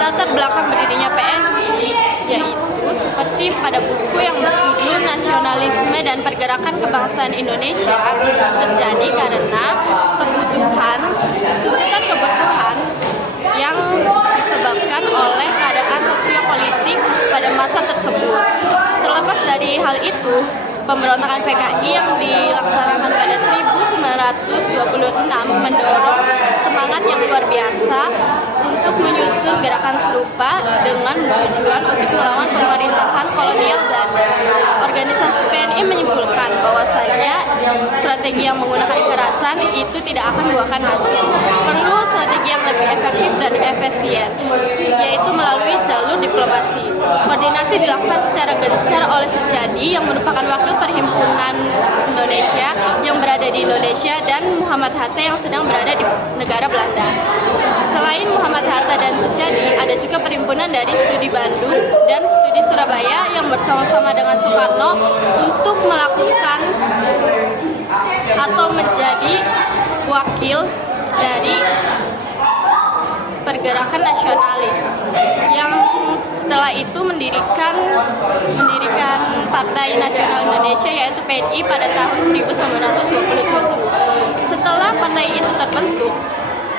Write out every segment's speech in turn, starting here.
Latar belakang berdirinya PNI yaitu seperti pada buku yang berjudul Nasionalisme dan Pergerakan Kebangsaan Indonesia terjadi karena tuntutan kebutuhan yang disebabkan oleh keadaan sosiopolitik pada masa tersebut. Terlepas dari hal itu, pemberontakan PKI yang dilaksanakan pada 1926 mendorong semangat yang luar biasa untuk menyusun gerakan serupa dengan tujuan untuk melawan pemerintahan kolonial Belanda. Organisasi PNI menyimpulkan bahwasanya strategi yang menggunakan kekerasan itu tidak akan membuahkan hasil. Perlu strategi yang lebih efektif dan efisien, yaitu melalui jalur diplomasi. Koordinasi dilakukan secara gencar oleh Sujadi yang merupakan wakil perhimpunan Indonesia yang berada di Indonesia dan Muhammad Hatta yang sedang berada di negara Belanda. Selain Muhammad Hatta dan Sujadi, ada juga perhimpunan dari Studi Bandung dan Studi Surabaya yang bersama-sama dengan Soekarno untuk melakukan atau menjadi wakil dari pergerakan nasionalis yang setelah itu mendirikan Partai Nasional Indonesia yaitu PNI pada tahun 1927. Setelah partai itu terbentuk,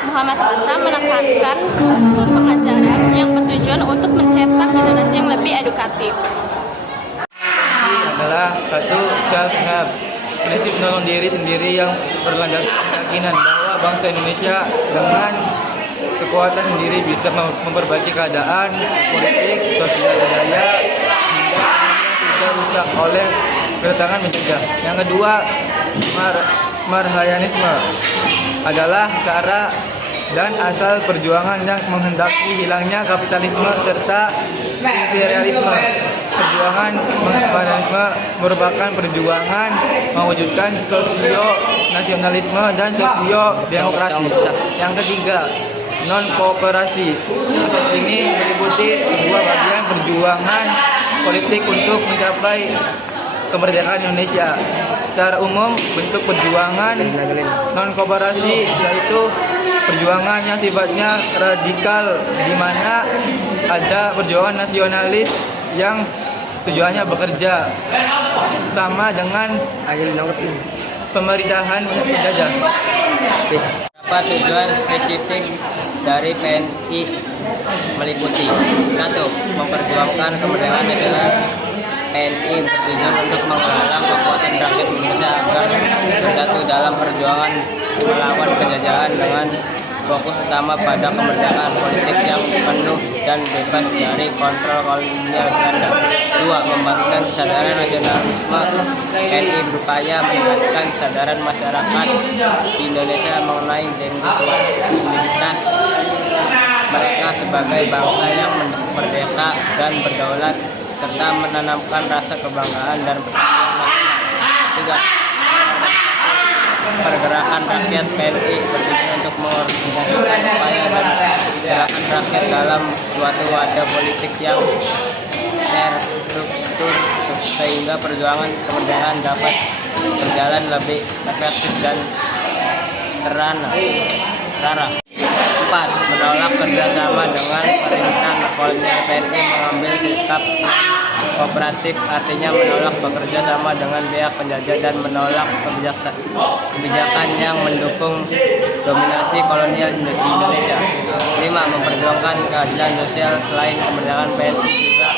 Muhammad Hatta menekankan unsur pengajaran yang bertujuan untuk mencetak generasi yang lebih edukatif. Adalah satu self-help, prinsip menolong diri sendiri yang berlandaskan keyakinan bahwa bangsa Indonesia dengan kekuatan sendiri bisa memperbaiki keadaan politik, sosial budaya hingga sudah rusak oleh kedatangan penjajah. Yang kedua, marhayanisme adalah cara dan asal perjuangan yang menghendaki hilangnya kapitalisme serta imperialisme. Perjuangan marhayanisme merupakan perjuangan mewujudkan sosio-nasionalisme dan sosio-demokrasi. Yang ketiga, non-kooperasi. Proses ini meliputi sebuah bagian perjuangan politik untuk mencapai kemerdekaan Indonesia. Secara umum, bentuk perjuangan non-kooperasi yaitu perjuangan yang sifatnya radikal, di mana ada perjuangan nasionalis yang tujuannya bekerja sama dengan pemerintahan penjajah. Beberapa tujuan spesifik dari PNI meliputi: 1. Memperjuangkan kemerdekaan nasional. PNI bertujuan untuk menggalang kekuatan rakyat Indonesia agar bersatu dalam perjuangan melawan penjajahan dengan fokus utama pada kemerdekaan politik yang penuh dan bebas dari kontrol kolonial Belanda. 2. Membangun kesadaran nasionalisme. PNI berupaya meningkatkan kesadaran masyarakat di Indonesia mengenai identitas mereka sebagai bangsa yang merdeka dan berdaulat, serta menanamkan rasa kebanggaan dan persatuan nasional. 3. Pergerakan rakyat. PNI bertujuan untuk mengorganisasikan upaya dan gerakan rakyat dalam suatu wadah politik yang terstruktur sehingga perjuangan kemerdekaan dapat berjalan lebih efektif dan terarah. 4. Menolak kerjasama dengan pemerintahan kolonial. PNI mengambil sikap kooperatif, artinya menolak bekerja sama dengan pihak penjajah dan menolak kebijakan yang mendukung dominasi kolonial di Indonesia. 5. Memperjuangkan keadilan sosial. Selain kemerdekaan, PNI juga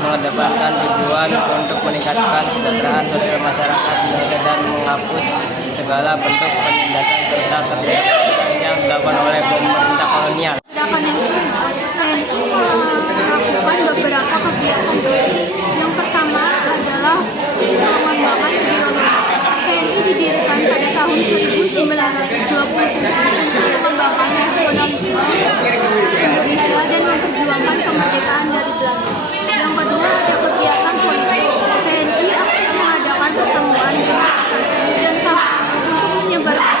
mengedepankan tujuan untuk meningkatkan kesejahteraan sosial masyarakat Indonesia dan menghapus segala bentuk penindasan serta keterlibatan yang dilakukan oleh pemerintah kolonial. Gerakan nasional PNI melakukan beberapa kegiatan. Yang pertama adalah pengembangan ideologi. PNI didirikan pada tahun 1920 untuk mengembangkan nasionalisme Indonesia dan memperjuangkan kemerdekaan dari Belanda. Yang kedua ada kegiatan politik. PNI aktif mengadakan pertemuan dan untuk menyebarkan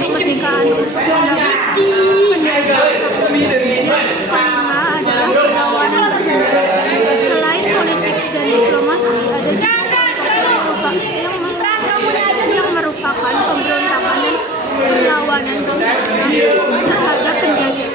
kemerdekaan untuk mendapatkan pendirian. Kelima adalah perlawanan tersebut. Selain politik dan diplomasi, ada juga yang merupakan pemberontakan dan perlawanan terhadap penjajah.